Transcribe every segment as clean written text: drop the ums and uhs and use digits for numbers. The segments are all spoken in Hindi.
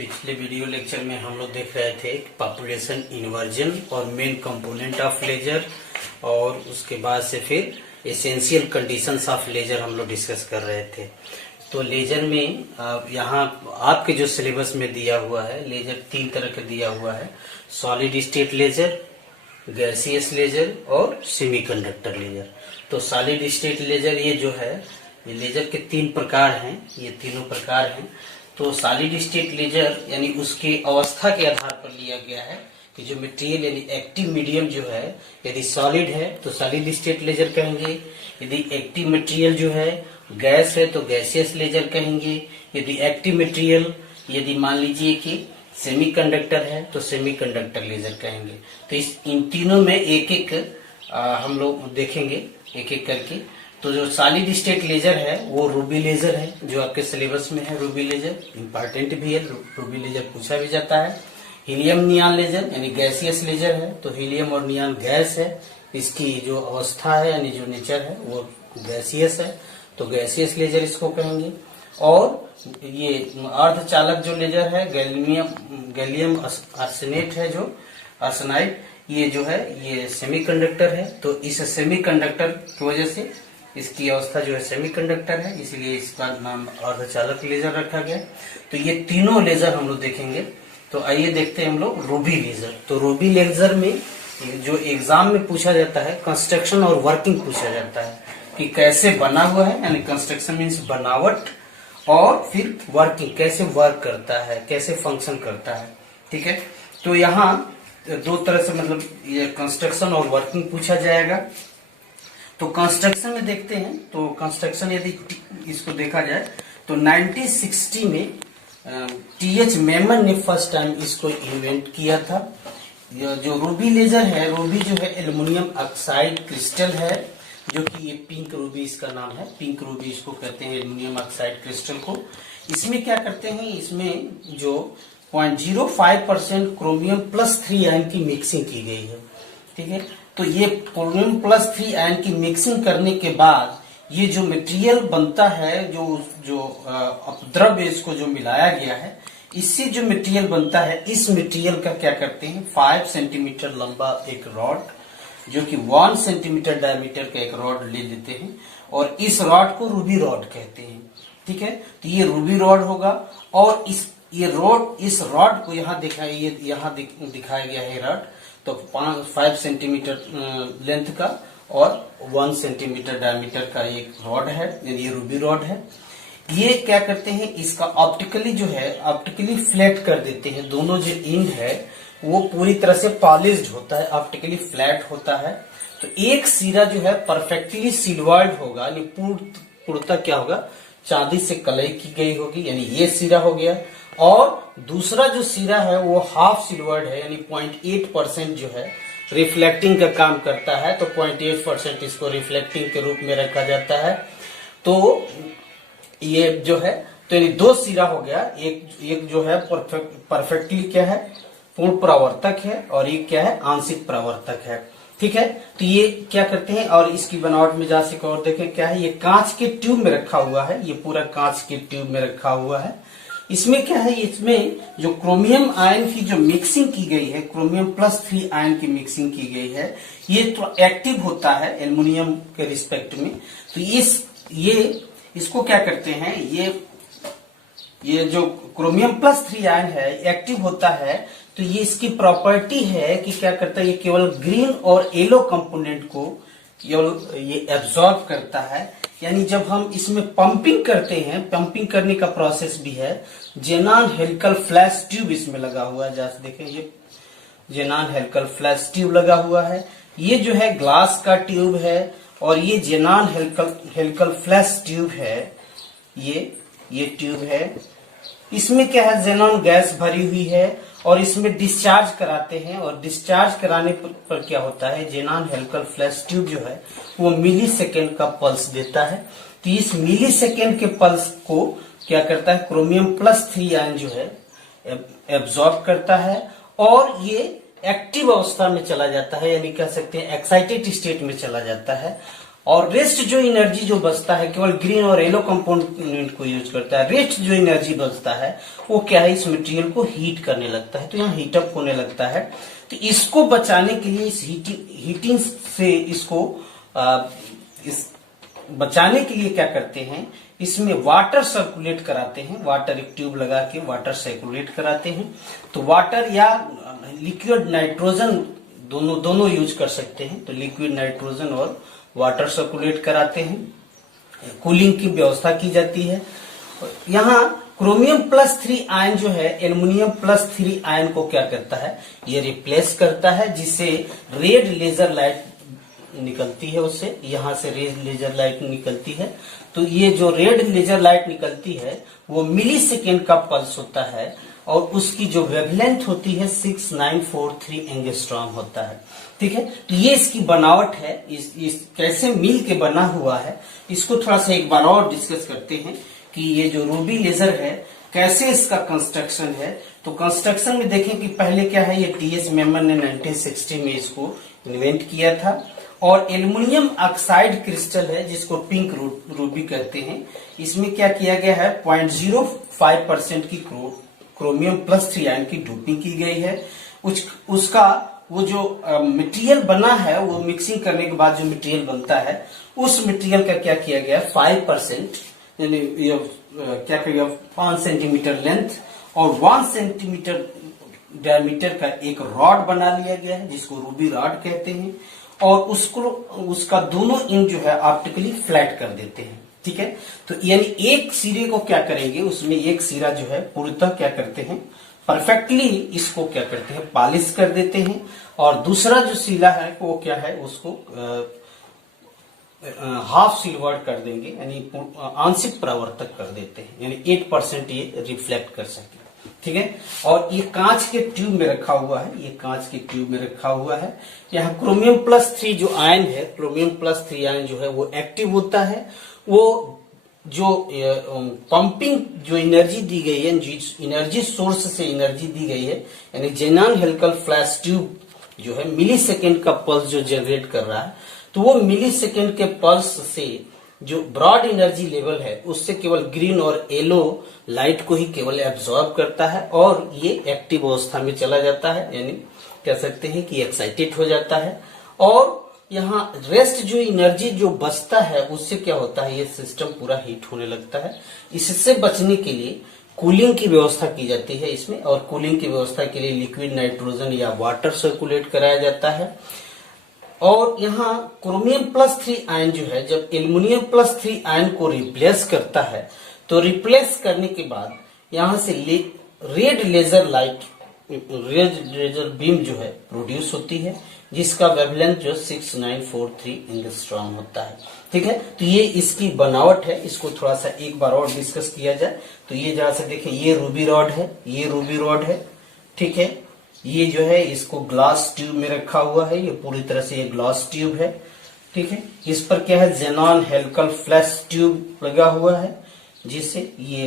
पिछले वीडियो लेक्चर में हम लोग देख रहे थे पॉपुलेशन इन्वर्जन और मेन कंपोनेंट ऑफ लेजर, और उसके बाद से फिर एसेंशियल कंडीशंस ऑफ लेजर हम लोग डिस्कस कर रहे थे। तो लेजर में यहाँ आपके जो सिलेबस में दिया हुआ है, लेजर तीन तरह का दिया हुआ है: solid state laser, gaseous laser और सेमीकंडक्टर लेजर। तो सॉलिड स्टेट लेजर ये जो है, ये लेजर के तीन प्रकार हैं, ये तीनों प्रकार हैं। तो सॉलिड स्टेट लेजर यानी उसकी अवस्था के आधार पर लिया गया है कि जो मटेरियल यानी एक्टिव मीडियम जो है, यदि सॉलिड है तो सॉलिड स्टेट लेजर कहेंगे, यदि एक्टिव मटेरियल जो है गैस है तो गैसियस लेजर कहेंगे, यदि एक्टिव मटेरियल यदि मान लीजिए कि सेमीकंडक्टर है तो सेमीकंडक्टर लेजर कहेंगे। तो इन तीनों में एक एक हम लोग देखेंगे एक एक करके। तो जो सॉलिड स्टेट लेजर है वो रूबी लेजर है, जो आपके सिलेबस में है। रूबी लेजर इंपॉर्टेंट भी है, रूबी लेजर पूछा भी जाता है। हीलियम नियॉन लेजर यानी गैसियस लेजर है, तो हीलियम और नियॉन गैस है, इसकी जो अवस्था है यानी जो नेचर है वो गैसियस है, तो गैसियस लेजर इसको कहेंगे। और ये अर्धचालक जो लेजर है गैलियम आर्सेनेट है, जो आर्सेनाइड, ये जो है ये सेमीकंडक्टर है। तो इस सेमीकंडक्टर की वजह से इसकी अवस्था जो है सेमीकंडक्टर है, इसलिए इसका नाम अर्धचालक लेजर रखा गया। तो ये तीनों लेजर हम लोग देखेंगे। तो आइए देखते हैं हम लोग रूबी लेजर। तो रूबी लेजर में जो एग्जाम में पूछा जाता है, कंस्ट्रक्शन और वर्किंग पूछा जाता है कि कैसे बना हुआ है, यानी कंस्ट्रक्शन मीन्स बनावट, और फिर वर्किंग कैसे वर्क करता है, कैसे फंक्शन करता है। ठीक है, तो यहाँ दो तरह से मतलब ये कंस्ट्रक्शन और वर्किंग पूछा जाएगा। तो कंस्ट्रक्शन में देखते हैं, तो कंस्ट्रक्शन यदि इसको देखा जाए तो 1960 में टीएच मेमन ने फर्स्ट टाइम इसको इन्वेंट किया था। जो रूबी लेजर है, रूबी जो है एल्युमिनियम ऑक्साइड क्रिस्टल है, जो कि ये पिंक रूबी इसका नाम है, पिंक रूबी इसको कहते हैं एल्युमिनियम ऑक्साइड क्रिस्टल को। इसमें क्या करते हैं, इसमें जो 0.05% क्रोमियम +3 आयन की मिक्सिंग की गई है। ठीक है, तो ये क्रोमियम +3 आयन की मिक्सिंग करने के बाद ये जो मटेरियल बनता है, जो अपद्रव्य इसको जो मिलाया गया है, इससे जो मटेरियल बनता है, इस मटेरियल का क्या करते हैं 5 सेंटीमीटर लंबा एक रॉड, जो कि 1 सेंटीमीटर डायमीटर का एक रॉड ले लेते हैं, और इस रॉड को रूबी रॉड कहते हैं। ठीक है, तो ये रूबी रॉड होगा, और इस रॉड को यहाँ दिखाया गया है रॉड, तो 5 सेंटीमीटर लेंथ का और 1 सेंटीमीटर डायमीटर का एक रॉड है, ये रूबी रॉड है। ये क्या करते हैं, इसका ऑप्टिकली फ्लैट कर देते हैं। दोनों जो एंड है वो पूरी तरह से पॉलिश्ड होता है, ऑप्टिकली फ्लैट होता है। तो एक सिरा जो है परफेक्टली सिल्वर्ड होगा, यानी पूर्णतः क्या होगा, चांदी से कलई की गई होगी, यानी ये सिरा हो गया। और दूसरा जो सिरा है वो हाफ सिल्वर्ड है, यानी 0.8% जो है रिफ्लेक्टिंग का काम करता है, तो 0.8% इसको रिफ्लेक्टिंग के रूप में रखा जाता है। तो ये जो है, तो यानी दो सिरा हो गया, एक जो है परफेक्टली क्या है, पूर्ण परावर्तक है, और एक क्या है, आंशिक परावर्तक है। ठीक है, तो ये क्या करते हैं, और इसकी बनावट में जा सके और देखें क्या है, ये कांच के ट्यूब में रखा हुआ है, ये पूरा कांच के ट्यूब में रखा हुआ है। इसमें क्या है, इसमें जो क्रोमियम आयन की जो मिक्सिंग की गई है, क्रोमियम +3 आयन की मिक्सिंग की गई है, ये तो एक्टिव होता है एल्युमिनियम के रिस्पेक्ट में। तो इसको क्या करते हैं, ये जो क्रोमियम +3 आयन है एक्टिव होता है, तो ये इसकी प्रॉपर्टी है कि क्या करता है, ये केवल ग्रीन और येलो कंपोनेंट को केवल ये एब्जॉर्ब करता है। यानी जब हम इसमें पंपिंग करते हैं, पंपिंग करने का प्रोसेस भी है, जेनॉन हेलिकल फ्लैश ट्यूब इसमें लगा हुआ है, जैसे देखें ये जेनॉन हेलिकल फ्लैश ट्यूब लगा हुआ है। ये जो है ग्लास का ट्यूब है, और ये जेनॉन हेलिकल फ्लैश ट्यूब है, ये ट्यूब है। इसमें क्या है, जेनॉन गैस भरी हुई है, और इसमें डिस्चार्ज कराते हैं, और डिस्चार्ज कराने पर क्या होता है, जेनॉन हेलिकल फ्लैश ट्यूब जो है वो मिली सेकेंड का पल्स देता है। तो इस मिली सेकेंड के पल्स को क्या करता है, क्रोमियम +3 आयन जो है एब्जॉर्ब करता है, और ये एक्टिव अवस्था में चला जाता है, यानी कह सकते हैं एक्साइटेड स्टेट में चला जाता है। और रेस्ट जो एनर्जी जो बचता है केवल ग्रीन और येलो कंपोनेंट को यूज करता है। रेस्ट जो एनर्जी बचता है वो क्या है, इस मटेरियल को हीट करने लगता है, तो यहाँ हीटअप होने लगता है। तो इसको बचाने के लिए इस हीटिंग से इसको इस बचाने के लिए क्या करते हैं, इसमें वाटर सर्कुलेट कराते हैं। वाटर एक ट्यूब लगा के वाटर सर्कुलेट कराते हैं। तो वाटर या लिक्विड नाइट्रोजन दोनों यूज कर सकते हैं। तो लिक्विड नाइट्रोजन और वाटर सर्कुलेट कराते हैं। कूलिंग की व्यवस्था की जाती है। यहाँ क्रोमियम +3 आयन जो है एल्युमिनियम +3 आयन को क्या करता है, ये रिप्लेस करता है, जिससे रेड लेजर लाइट निकलती है। उससे यहाँ से रेड लेजर लाइट निकलती है। तो ये जो रेड लेजर लाइट निकलती है वो मिली सेकेंड का पल्स होता है और उसकी जो वेवलेंथ होती है 6943 एंगस्ट्रॉम होता है। ठीक है, तो ये इसकी बनावट है। इस कैसे मिल के बना हुआ है इसको थोड़ा सा एक बार और डिस्कस करते हैं कि ये जो रूबी लेजर है कैसे इसका कंस्ट्रक्शन है। तो कंस्ट्रक्शन में देखें कि पहले क्या है, ये टीएस मेमन ने 1960 में इसको इन्वेंट किया था। और एल्युमिनियम ऑक्साइड क्रिस्टल है जिसको पिंक रूबी कहते हैं। इसमें क्या किया गया है, 0.05% की क्रोमियम +3 आयन की डोपिंग की गई है। उसका वो जो मटेरियल बना है वो मिक्सिंग करने के बाद जो मटेरियल बनता है उस मटेरियल का क्या किया गया, 5% यानी क्या कहिएगा 5 सेंटीमीटर लेंथ और 1 सेंटीमीटर डायमीटर का एक रॉड बना लिया गया है जिसको रूबी रॉड कहते हैं। और उसका दोनों एंड जो है ऑप्टिकली फ्लैट कर देते हैं। ठीक है, तो यानी एक सिरे को क्या करेंगे, उसमें एक सिरा जो है पूर्णतः क्या करते हैं, परफेक्टली इसको क्या करते हैं, पॉलिश कर देते हैं। और दूसरा जो सिरा है वो क्या है, उसको हाफ सिल्वर्ड कर देंगे, यानी आंशिक परावर्तक कर देते हैं, यानी 8% ये रिफ्लेक्ट कर सके। ठीक है, और ये कांच के ट्यूब में रखा हुआ है, ये कांच के ट्यूब में रखा हुआ है। यहाँ क्रोमियम +3 जो आयन है, क्रोमियम +3 आयन जो है वो एक्टिव होता है। वो जो पंपिंग जो एनर्जी दी गई है, एनर्जी सोर्स से एनर्जी दी गई है, यानी जेनॉन हेलिकल फ्लैश ट्यूब जो है मिली सेकेंड का पल्स जो जनरेट कर रहा है, तो वो मिली सेकेंड के पल्स से जो ब्रॉड एनर्जी लेवल है उससे केवल ग्रीन और येलो लाइट को ही केवल एब्जॉर्ब करता है और ये एक्टिव अवस्था में चला जाता है, यानी कह सकते हैं कि एक्साइटेड हो जाता है। और यहाँ रेस्ट जो एनर्जी जो बचता है उससे क्या होता है, ये सिस्टम पूरा हीट होने लगता है। इससे बचने के लिए कूलिंग की व्यवस्था की जाती है इसमें, और कूलिंग की व्यवस्था के लिए लिक्विड नाइट्रोजन या वाटर सर्कुलेट कराया जाता है। और यहाँ क्रोमियम +3 आयन जो है जब एल्युमिनियम +3 आयन को रिप्लेस करता है, तो रिप्लेस करने के बाद यहाँ से रेड लेजर बीम जो है प्रोड्यूस होती है, जिसका वेवलेंथ जो 6943 एंगस्ट्रॉम होता है। ठीक है, तो ये इसकी बनावट है। इसको थोड़ा सा एक बार और डिस्कस किया जाए तो ये जहां से देखें, ये रूबी रॉड है, ये रूबी रॉड है। ठीक है, ये जो है इसको ग्लास ट्यूब में रखा हुआ है, ये पूरी तरह से ये ग्लास ट्यूब है। ठीक है, इस पर क्या है, जेनॉन हेलिकल फ्लैश ट्यूब लगा हुआ है जिससे ये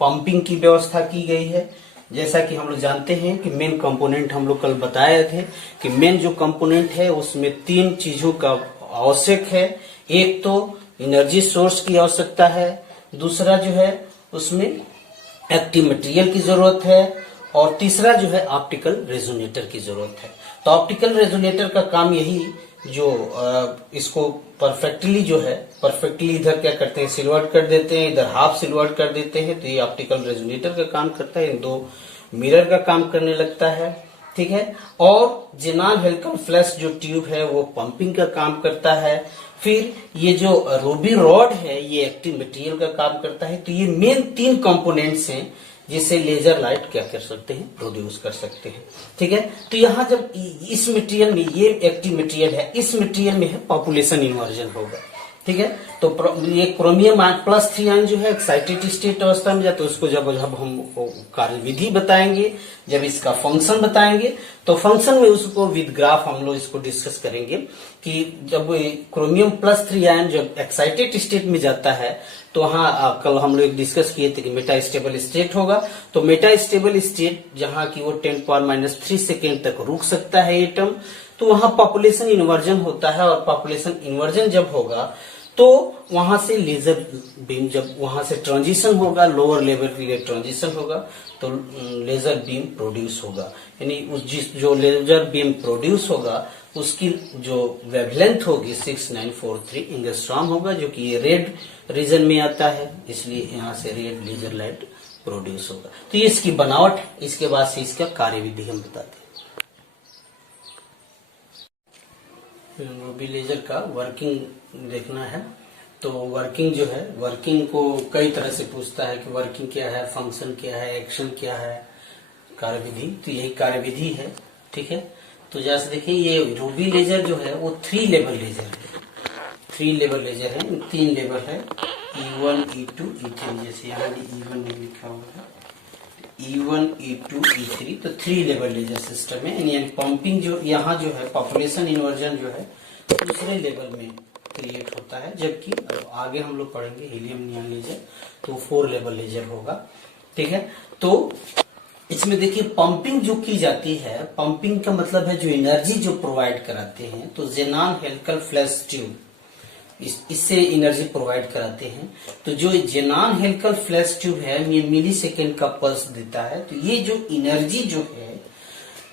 पंपिंग की व्यवस्था की गई है। जैसा कि हम लोग जानते हैं कि मेन कंपोनेंट हम लोग कल बताए थे कि मेन जो कंपोनेंट है उसमें 3 चीजों का आवश्यक है। एक तो एनर्जी सोर्स की आवश्यकता है, दूसरा जो है उसमें एक्टिव मटेरियल की जरूरत है, और तीसरा जो है ऑप्टिकल रेजोनेटर की जरूरत है। तो ऑप्टिकल रेजोनेटर का काम यही जो इसको परफेक्टली जो है परफेक्टली इधर क्या करते हैं, सिल्वर्ड कर देते हैं, इधर हाफ सिल्वर्ड कर देते हैं, तो ये ऑप्टिकल रेजोनेटर का काम करता है। इन 2 मिरर का काम करने लगता है। ठीक है, और जेनॉन हेलिकल फ्लैश जो ट्यूब है वो पंपिंग का काम करता है। फिर ये जो रूबी रॉड है ये एक्टिव मटेरियल का काम करता है। तो ये मेन 3 कंपोनेंट्स हैं जिससे लेजर लाइट क्या कर सकते हैं, प्रोड्यूस कर सकते हैं। ठीक है, तो यहाँ जब इस मटेरियल में ये एक्टिव मटेरियल है, इस मटेरियल में है पॉपुलेशन इन्वर्जन होगा। ठीक है, तो ये क्रोमियम +3 आयन जो है एक्साइटेड स्टेट अवस्था में जाता है। उसको जब हम कार्यविधि बताएंगे, जब इसका फंक्शन बताएंगे, तो फंक्शन में उसको विद ग्राफ हम लोग इसको डिस्कस करेंगे कि जब क्रोमियम +3 आयन जब एक्साइटेड स्टेट में जाता है तो हाँ कल हम लोग डिस्कस किए थे कि मेटा स्टेबल स्टेट होगा। तो मेटा स्टेबल स्टेट जहां की वो 10⁻³ सेकेंड तक रुक सकता है एटम। तो वहां पॉपुलेशन इन्वर्जन होता है, और पॉपुलेशन इन्वर्जन जब होगा तो वहां से लेजर बीम, जब वहां से ट्रांजिशन होगा, लोअर लेवल के लिए ट्रांजिशन होगा, तो लेजर बीम प्रोड्यूस होगा। यानी जो लेजर बीम प्रोड्यूस होगा उसकी जो वेवलेंथ होगी 6943 एंगस्ट्रॉम होगा, जो कि ये रेड रीजन में आता है, इसलिए यहाँ से रेड लेजर लाइट प्रोड्यूस होगा। तो ये इसकी बनावट, इसके बाद से इसका कार्यविधि हम बताते हैं। रूबी लेजर का वर्किंग देखना है, तो वर्किंग जो है, वर्किंग को कई तरह से पूछता है कि वर्किंग क्या है, फंक्शन क्या है, एक्शन क्या है, कार्यविधि। तो यही कार्यविधि है, ठीक है। तो जैसे देखिए ये रूबी लेजर जो है वो 3 लेवल लेजर है, 3 लेवल लेजर है, 3 लेवल है, E1, E2, E3। जैसे यहाँ भी E1 नहीं लिखा हुआ है, E1, E2, E3, तो 3 लेवल लेजर सिस्टम है। यानी पंपिंग जो यहाँ जो है, पॉपुलेशन इन्वर्जन जो है दूसरे लेवल में क्रिएट होता है, जबकि आगे हम लोग पढ़ेंगे हीलियम नियॉन लेजर, तो 4 लेवल लेजर होगा, ठीक है। तो इसमें देखिए पंपिंग जो की जाती है, पंपिंग का मतलब है जो एनर्जी जो प्रोवाइड कराते हैं, तो जेनॉन हेलिकल फ्लैश ट्यूब इससे एनर्जी प्रोवाइड कराते हैं। तो जो जेनॉन हेलिकल फ्लैश ट्यूब है ये मिली सेकेंड का पल्स देता है। तो ये जो एनर्जी जो है,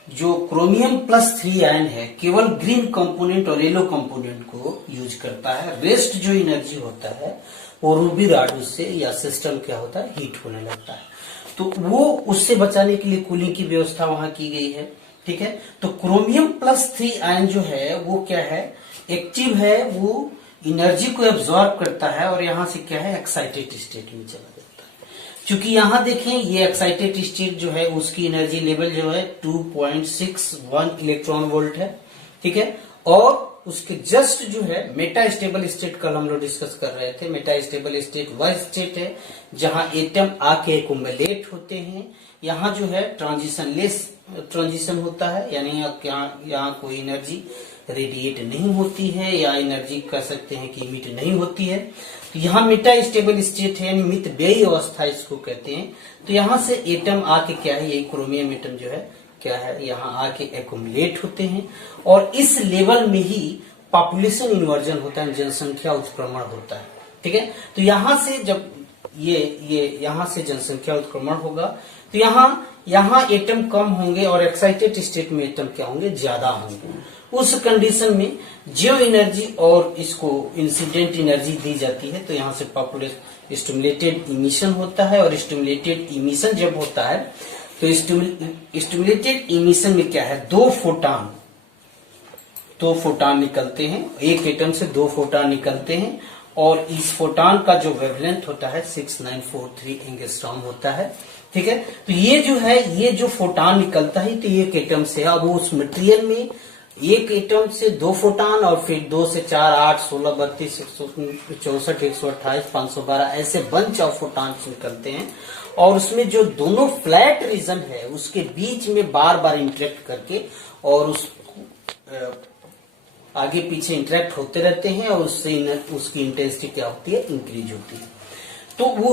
जो क्रोमियम +3 आयन है, केवल ग्रीन कंपोनेंट और येलो कंपोनेंट को यूज करता है। रेस्ट जो एनर्जी होता है वो रूबी रॉड से या सिस्टम क्या होता है, हीट होने लगता है। तो वो उससे बचाने के लिए कूलिंग की व्यवस्था वहां की गई है, ठीक है। तो क्रोमियम +3 आयन जो है वो क्या है, एक्टिव है, वो एनर्जी को एब्जॉर्ब करता है और यहां से क्या है, एक्साइटेड स्टेट में चला जाता है। क्योंकि यहां देखें ये एक्साइटेड स्टेट जो है उसकी एनर्जी लेवल जो है 2.61 इलेक्ट्रॉन वोल्ट है, ठीक है। और उसके जस्ट जो है मेटा स्टेबल स्टेट, कल हम लोग डिस्कस कर रहे थे, मेटा स्टेबल स्टेट वह स्टेट है जहां एटम आके एक्युमुलेट होते हैं। यहाँ जो है ट्रांजिशन लेस ट्रांजिशन होता है, यानी यहाँ कोई एनर्जी रेडिएट नहीं होती है, या एनर्जी कह सकते हैं कि इमिट नहीं होती है। तो यहाँ मेटा स्टेबल स्टेट है, यानी मितव्ययी अवस्था इसको कहते हैं। तो यहाँ से एटम आके क्या है, ये क्रोमियम एटम जो है क्या है, यहाँ आके एक्युमुलेट होते हैं, और इस लेवल में ही पॉपुलेशन इन्वर्जन होता है, जनसंख्या उत्क्रमण होता है, ठीक है। तो यहाँ से जब ये यहाँ से जनसंख्या उत्क्रमण होगा, तो यहाँ एटम कम होंगे और एक्साइटेड स्टेट में एटम क्या होंगे, ज्यादा होंगे। उस कंडीशन में जो एनर्जी और इसको इंसिडेंट एनर्जी दी जाती है, तो यहाँ से पॉपुलेशन स्टिमुलेटेड इमिशन होता है, और स्टिमुलेटेड इमिशन जब होता है तो स्टिमुलेटेड इमिशन में क्या है, 2 फोटान निकलते हैं, एक एटम से 2 फोटान निकलते हैं, और इस फोटान का जो वेवलेंथ होता है 6943 एंगस्ट्रॉम होता है, ठीक है। तो ये जो है, ये जो फोटान निकलता है तो एक एटम से, अब उस मटेरियल में एक एटम से 2 फोटान, और फिर 2 से 4, 8, 16, 32, 164, 128, 512 ऐसे बंच ऑफ फोटान निकलते हैं। और उसमें जो दोनों फ्लैट रीजन है उसके बीच में बार बार इंटरेक्ट करके, और उस आगे पीछे इंटरेक्ट होते रहते हैं, और उससे उसकी इंटेंसिटी क्या होती है, इंक्रीज होती है। तो वो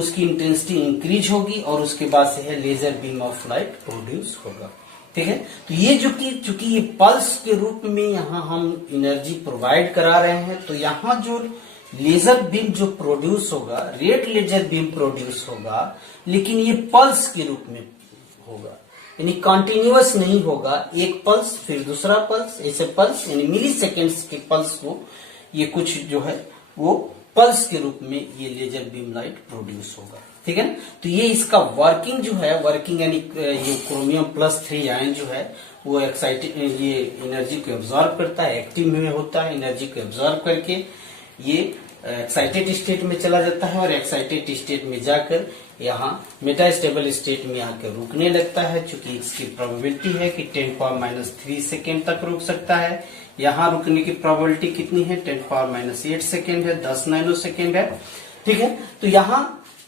उसकी इंटेंसिटी इंक्रीज होगी, और उसके बाद से है laser beam of light produce होगा, ठीक है। तो ये जो कि चूंकि ये पल्स के रूप में यहाँ हम एनर्जी प्रोवाइड करा रहे हैं, तो यहाँ जो लेजर बीम जो प्रोड्यूस होगा, रेड लेजर बीम प्रोड्यूस होगा, लेकिन ये पल्स के रूप में होगा, यानी कॉन्टिन्यूअस नहीं होगा। एक पल्स फिर दूसरा पल्स, ऐसे पल्स, यानी मिली सेकेंड्स के पल्स को ये कुछ जो है वो पल्स के रूप में ये लेजर बीम लाइट प्रोड्यूस होगा, ठीक है। तो ये इसका वर्किंग जो है, वर्किंग यानी ये क्रोमियम +3 आयन जो है वो एक्साइटेड, ये एनर्जी को एब्जॉर्ब करता है, एक्टिव में होता है, एनर्जी को एब्जॉर्ब करके ये एक्साइटेड स्टेट में चला जाता है, और एक्साइटेड स्टेट में जाकर यहाँ मेटा स्टेबल स्टेट में आकर रुकने लगता है। चूंकि इसकी प्रोबेबिलिटी है कि 10⁻³ सेकेंड तक रुक सकता है, यहाँ रुकने की प्रोबेबिलिटी कितनी है, 10⁻8 सेकेंड है, 10 नैनो सेकेंड है, ठीक है। तो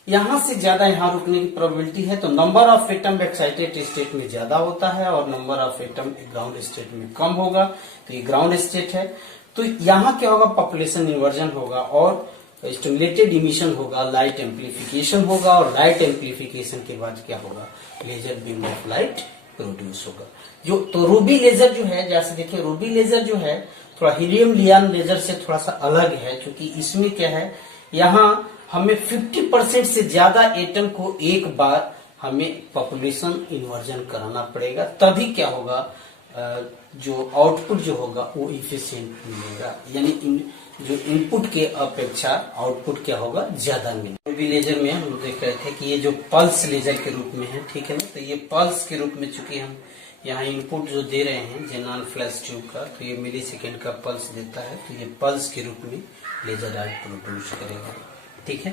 यहाँ से ज्यादा यहाँ रुकने की प्रोबेबिलिटी है, तो number of atom excited state में ज्यादा होता है, और number of atom ground state में कम होगा। तो ये ग्राउंड स्टेट है। तो यहाँ क्या होगा, पॉपुलेशन इन्वर्जन होगा, और स्टिमुलेटेड इमिशन होगा, लाइट एम्प्लीफिकेशन होगा, और लाइट एम्प्लीफिकेशन के बाद क्या होगा, laser beam of light produce होगा। जो तो रूबी लेजर जो है, जैसे देखिए रूबी लेजर जो है थोड़ा हीलियम नियॉन लेजर से थोड़ा सा अलग है, क्योंकि इसमें क्या है, यहाँ हमें 50% से ज्यादा एटम को एक बार हमें पॉपुलेशन इन्वर्जन कराना पड़ेगा, तभी क्या होगा, जो आउटपुट जो होगा वो इफिशिएंट मिलेगा, यानी जो इनपुट के अपेक्षा आउटपुट क्या होगा, ज्यादा मिलेगा। रूबी लेजर में हम लोग देख रहे थे कि ये जो पल्स लेजर के रूप में है, ठीक है ना, तो ये पल्स के रूप में, चूंकि हम यहाँ इनपुट जो दे रहे हैं जेनॉन फ्लैश ट्यूब का, तो ये मिली सेकेंड का पल्स देता है, तो ये पल्स के रूप में लेजर लाइट प्रोड्यूस करेगा, ठीक है।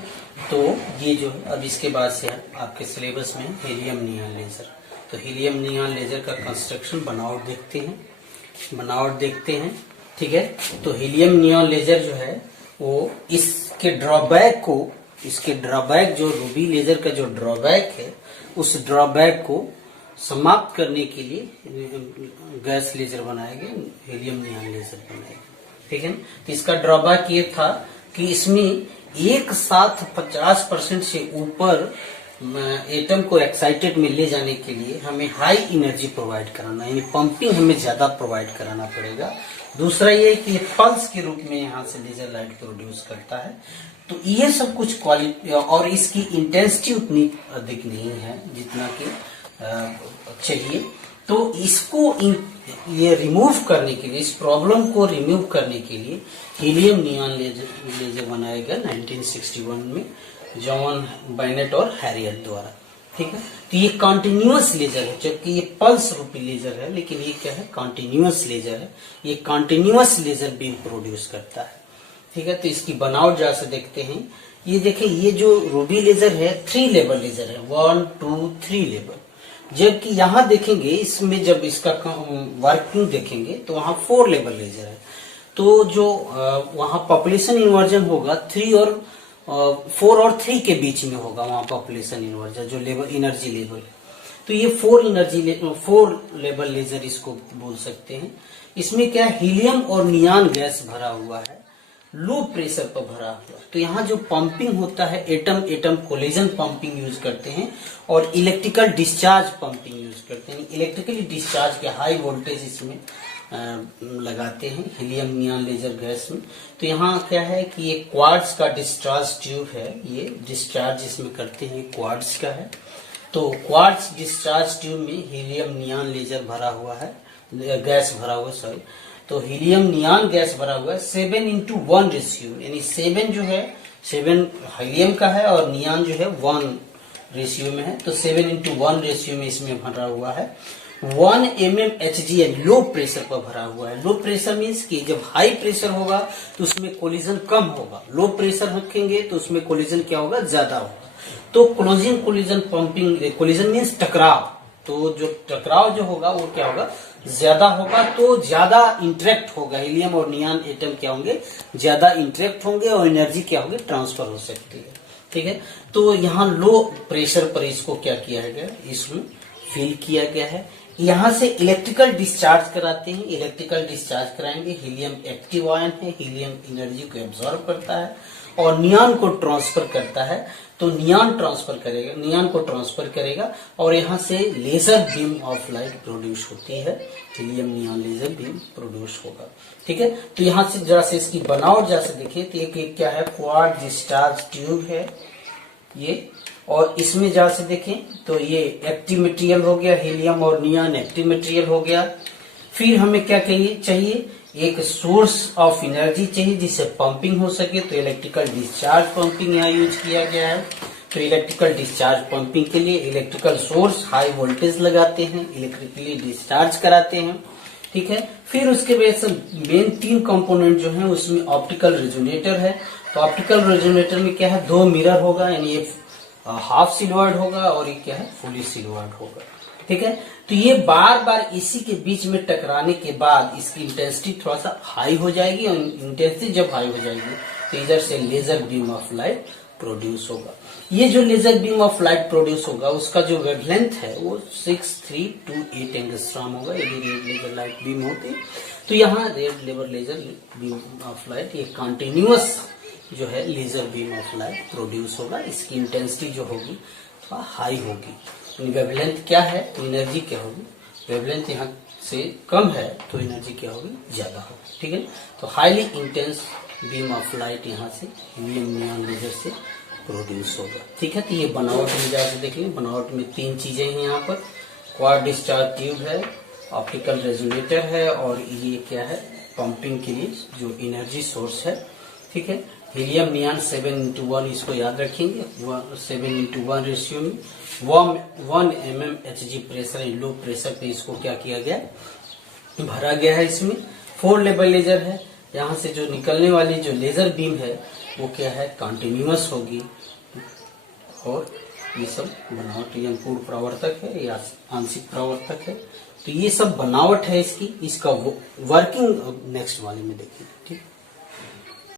तो ये जो है, अब इसके बाद से आपके सिलेबस में हीलियम नियॉन लेजर, तो हीलियम नियॉन लेजर का कंस्ट्रक्शन बनावट देखते हैं, ठीक है। तो हीलियम नियॉन लेजर जो है वो इसके ड्रॉबैक जो रूबी लेजर का जो ड्रॉबैक है, उस ड्रॉबैक को समाप्त करने के लिए गैस लेजर बनाया गया, हीलियम नियॉन लेजर बनाया गया, ठीक है। तो इसका ड्रॉबैक ये था कि इसमें एक साथ 50% से ऊपर एटम को एक्साइटेड में ले जाने के लिए हमें हाई एनर्जी प्रोवाइड कराना, यानी पंपिंग हमें ज्यादा प्रोवाइड कराना पड़ेगा। दूसरा ये कि पल्स के रूप में यहाँ से लेजर लाइट प्रोड्यूस करता है। तो ये सब कुछ क्वालिटी, और इसकी इंटेंसिटी उतनी अधिक नहीं है जितना कि चाहिए। तो इसको ये रिमूव करने के लिए, इस प्रॉब्लम को रिमूव करने के लिए हीलियम नियॉन लेजर बनाया गया 1961 में जॉन बाइनेट और हैरियट द्वारा, ठीक है। तो ये कॉन्टिन्यूअस लेजर है, जबकि ये पल्स रूपी लेजर है, लेकिन ये क्या है, कॉन्टिन्यूअस लेजर है। ये कॉन्टिन्यूअस लेजर बीम प्रोड्यूस करता है, ठीक है। तो इसकी बनावट जैसे देखते हैं, ये देखिए, ये जो रूबी लेजर है 3 लेवल लेजर है, 1 2 3 लेवल, जबकि यहाँ देखेंगे इसमें जब इसका वर्किंग देखेंगे तो वहाँ 4 लेवल लेजर है। तो जो वहाँ पॉपुलेशन इन्वर्जन होगा 4 और 3 के बीच में होगा, वहाँ पॉपुलेशन इन्वर्जन जो लेवल एनर्जी लेवल है। तो ये 4 लेवल लेजर इसको बोल सकते हैं। इसमें क्या हीलियम और नियॉन गैस भरा हुआ है, लो प्रेशर पर भरा हुआ। तो यहाँ जो पंपिंग होता है, एटम कोलिजन पंपिंग यूज करते हैं और इलेक्ट्रिकल डिस्चार्ज पंपिंग यूज करते हैं। इलेक्ट्रिकली डिस्चार्ज के हाई वोल्टेज इसमें लगाते हैं हीलियम नियॉन लेजर गैस में। तो यहाँ क्या है कि ये क्वार्ट्ज का डिस्चार्ज ट्यूब है, ये डिस्चार्ज इसमें करते हैं, क्वार्ट्ज का है। तो क्वार्ट्ज डिस्चार्ज ट्यूब में हीलियम नियॉन लेजर भरा हुआ है, गैस भरा हुआ, सॉरी। तो हीलियम नियॉन गैस भरा हुआ है 7:1 रेशियो, यानी 7 जो है 7 हीलियम का है और नियॉन जो है 1 रेशियो में है। तो 7:1 रेशियो में इसमें भरा हुआ है। 1 mmHg लो प्रेशर पर भरा हुआ है। लो प्रेशर मीन्स कि जब हाई प्रेशर होगा तो उसमें कोलिजन कम होगा, लो प्रेशर रखेंगे तो उसमें कोलिजन क्या होगा, ज्यादा होगा। तो कोलिजन पंपिंग, कोलिजन मीन्स टकराव, तो जो टकराव जो होगा वो क्या होगा, ज्यादा होगा, तो ज्यादा इंटरेक्ट होगा, हीलियम और नियॉन एटम क्या होंगे, ज्यादा इंटरेक्ट होंगे और एनर्जी क्या होगी, ट्रांसफर हो सकती है, ठीक है। तो यहाँ लो प्रेशर पर इसको क्या किया गया, इसमें फिल किया गया है। यहाँ से इलेक्ट्रिकल डिस्चार्ज कराते हैं, इलेक्ट्रिकल डिस्चार्ज कराएंगे। हीलियम एक्टिव आयन है, हीलियम एनर्जी को एब्जॉर्ब करता है और नियॉन को ट्रांसफर करता है। तो नियॉन को ट्रांसफर करेगा और यहाँ से laser beam of light produce होती है, helium neon laser beam produce होगा, ठीक है। तो यहाँ से जरा से इसकी बनावट जैसे देखिए, तो एक क्या है, क्वार्ट्ज डिस्चार्ज ट्यूब है ये, और इसमें जैसे देखें तो ये एक्टिव मटेरियल हो गया, हीलियम और नियॉन एक्टिव मटेरियल हो गया। फिर हमें क्या चाहिए, एक सोर्स ऑफ एनर्जी चाहिए जिससे पंपिंग हो सके। तो इलेक्ट्रिकल डिस्चार्ज पंपिंग यहाँ यूज किया गया है। तो इलेक्ट्रिकल डिस्चार्ज पंपिंग के लिए इलेक्ट्रिकल सोर्स हाई वोल्टेज लगाते हैं, इलेक्ट्रिकली डिस्चार्ज कराते हैं, ठीक है। फिर उसके बाद से मेन 3 कंपोनेंट जो है उसमें ऑप्टिकल रेजोनेटर है। तो ऑप्टिकल रेजोनेटर में क्या है, 2 मिरर होगा, यानी ये हाफ सिल्वर्ड होगा और ये क्या है, फुली सिल्वर्ड होगा, ठीक है। तो ये बार बार इसी के बीच में टकराने के बाद इसकी इंटेंसिटी थोड़ा सा हाई हो जाएगी, और इंटेंसिटी जब हाई हो जाएगी तो इधर से laser beam of light produce होगा। ये जो laser beam of light produce होगा उसका जो वेवलेंथ है वो 6328 एंगस्ट्रॉम होगा, यदि रेड लेजर लाइट बीम होती। तो यहाँ red laser beam of light ये कंटिन्यूअस जो है laser beam of light produce होगा। इसकी इंटेंसिटी जो होगी थोड़ा हाई होगी। वेवलेंथ क्या है, एनर्जी क्या होगी, वेवलेंथ यहाँ से कम है तो एनर्जी क्या होगी, ज्यादा होगी। ठीक है, तो highly intense beam of light यहाँ से हीलियम नियॉन लेजर से प्रोड्यूस होगा। ठीक है, तो ये बनावट में जाकर देख लें। बनावट में 3 चीजें हैं यहाँ पर, क्वाड डिस्चार्ज ट्यूब है, ऑप्टिकल रेजोनेटर है, और ये क्या है, पंपिंग के लिए जो एनर्जी सोर्स है। ठीक है, हीलियम नियॉन 7:1, इसको याद रखेंगे, 7:1 रेशियो में 1 mm Hg pressure, low pressure पे इसको क्या किया गया, भरा गया है। इसमें 4 लेवल लेजर है। यहाँ से जो निकलने वाली जो लेजर बीम है वो क्या है, कंटिन्यूअस होगी, और ये सब बनावट, ये पूर्ण परावर्तक है या आंशिक परावर्तक है। तो ये सब बनावट है इसकी, इसका वर्किंग नेक्स्ट वाले में देखेंगे। ठीक।